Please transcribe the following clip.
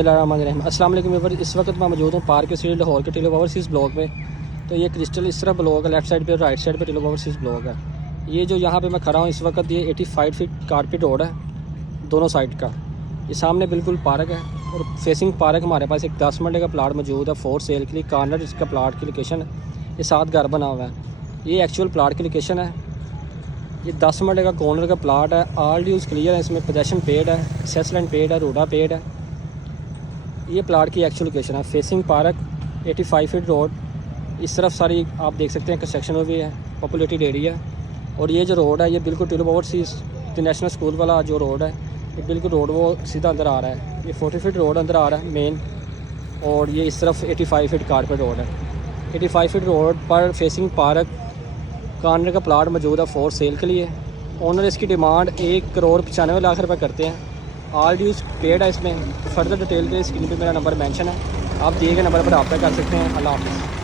अस्सलाम वालेकुम व्यूअर, इस वक्त मैं मौजूद हूँ पार्क स्ट्रीट लाहौर के टिलो ओवरसीज़ ब्लॉक में। तो ये क्रिस्टल इस तरह ब्लॉक है, लेफ्ट साइड पे और राइट साइड पे टिलो ओवरसीज़ ब्लॉक है। ये जो यहाँ पे मैं खड़ा हूँ इस वक्त, ये 85 फीट कारपेट रोड है दोनों साइड का। ये सामने बिल्कुल पार्क है और फेसिंग पार्क हमारे पास एक 10 मरले का प्लाट मौजूद है फॉर सेल के लिए। कॉर्नर इसका प्लाट की लोकेशन है, ये 7 घर बना हुआ है। ये एक्चुअल प्लाट की लोकेशन है। ये 10 मरले का कॉर्नर का प्लाट है। ऑल ड्यूज़ क्लियर है, इसमें पोजेसन पेड है, एक्सेस लैंड पेड है, रोडा पेड है। ये प्लाट की एक्चुअल लोकेशन है, फेसिंग पार्क, 85 फीट रोड। इस तरफ सारी आप देख सकते हैं कंस्ट्रक्शन हुई है, पॉपुलेटेड एरिया। और ये जो रोड है ये बिल्कुल टिलो ओवरसीज़ इंटरनेशनल स्कूल वाला जो रोड है, ये बिल्कुल रोड वो सीधा अंदर आ रहा है। ये 40 फीट रोड अंदर आ रहा है मेन। और ये इस तरफ 85 फीट कारपेट रोड है। 85 फीट रोड पर फेसिंग पार्क कॉर्नर का प्लाट मौजूद है फॉर सेल के लिए। ओनर इसकी डिमांड 1,95,00,000 रुपये करते हैं। ऑल ड्यूज़ पेड है इसमें। फर्दर डिटेल के स्क्रीन पे मेरा नंबर मेंशन है, आप दिए गए नंबर पर रब्ता कर सकते हैं। अल्लाह हाफ़िज़।